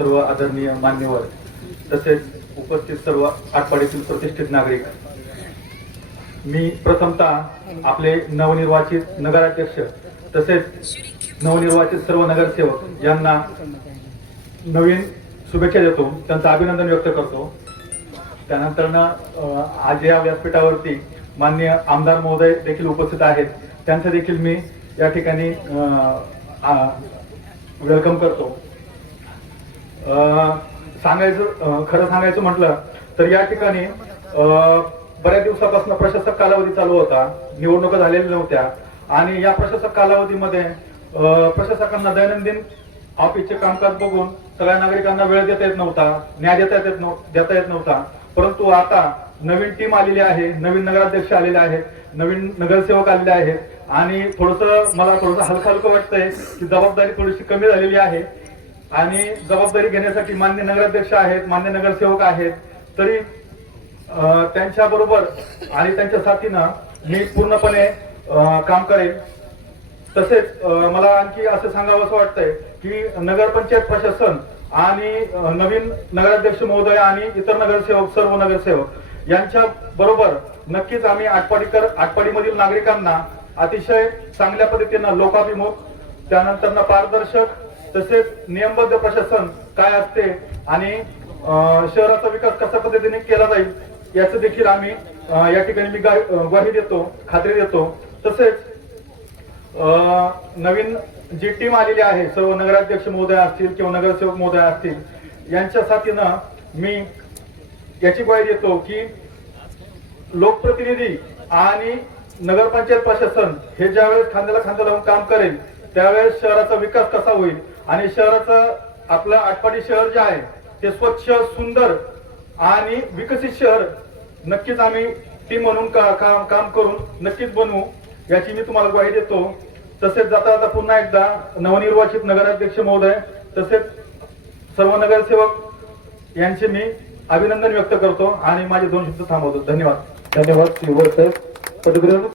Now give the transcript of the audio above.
सर्व आदरणीय मान्यवर तसेच उपस्थित सर्व आटपाडीतील प्रतिष्ठित नागरिक, मी प्रथमतः आपले नवनिर्वाचित नगराध्यक्ष तसेच नवनिर्वाचित सर्व नगरसेवक यांना नवीन शुभेच्छा देतो, त्यांचं अभिनंदन व्यक्त करतो। त्यानंतर आज या व्यासपीठावरती माननीय आमदार महोदय देखील उपस्थित आहेत, त्यांचं देखील मी या ठिकाणी वेलकम करतो। खरं सांगायचं म्हटलं तर या ठिकाणी बऱ्याच दिवसापासून प्रशासक कालावधी चालू होता, निवडणुका झालेल्या नव्हत्या आणि या प्रशासक कालावधीमध्ये प्रशासकांना दैनंदिन ऑफिसचे कामकाज बघून सगळ्या नागरिकांना वेळ देता येत नव्हता, न्याय देता येत नव्हता। परंतु आता नवीन टीम आलेली आहे, नवीन नगराध्यक्ष आलेले आहेत, नवीन नगरसेवक आलेले आहेत आणि मला थोडंसं हलकं वाटतंय की जबाबदारी थोडीशी कमी झालेली आहे आणि जबाबदारी घेण्यासाठी मान्य नगराध्यक्ष आहेत, मान्य नगरसेवक आहेत, तरी त्यांच्या बरोबर आणि त्यांच्या साथीनं मी पूर्णपणे काम करेन। तसेच मला आणखी असं सांगावं वाटतंय की नगरपंचायत प्रशासन आणि नवीन नगराध्यक्ष महोदय आणि इतर नगरसेवक, सर्व नगरसेवक यांच्या बरोबर नक्कीच आम्ही आटपाडीमधील नागरिकांना अतिशय चांगल्या पद्धतीनं लोकाभिमुख, त्यानंतर पारदर्शक तसेच नियमबद्ध प्रशासन काय असते आणि शहराचा विकास कशा पद्धतीने केला जाईल याचं देखील आम्ही या ठिकाणी मी ग्वाही देतो, खात्री देतो। तसेच नवीन जी टीम आलेली आहे, सर्व नगराध्यक्ष महोदय असतील किंवा नगरसेवक महोदय असतील, यांच्या साथीनं मी याची ग्वाही देतो की लोकप्रतिनिधी आणि नगरपंचायत प्रशासन हे ज्यावेळेस खांद्याला खांदा लावून काम करेल त्यावेळेस शहराचा विकास कसा होईल आणि शहराचं आपलं आटपाडी शहर जे आहे ते स्वच्छ, सुंदर आणि विकसित शहर नक्कीच आम्ही टीम म्हणून काम करून नक्कीच बनवू याची मी तुम्हाला ग्वाही देतो। तसेच जाता पुन्हा एकदा नवनिर्वाचित नगराध्यक्ष महोदय तसेच सर्व नगरसेवक यांचे मी अभिनंदन व्यक्त करतो आणि माझे 2 शब्द थांबवतो। धन्यवाद। धन्यवाद।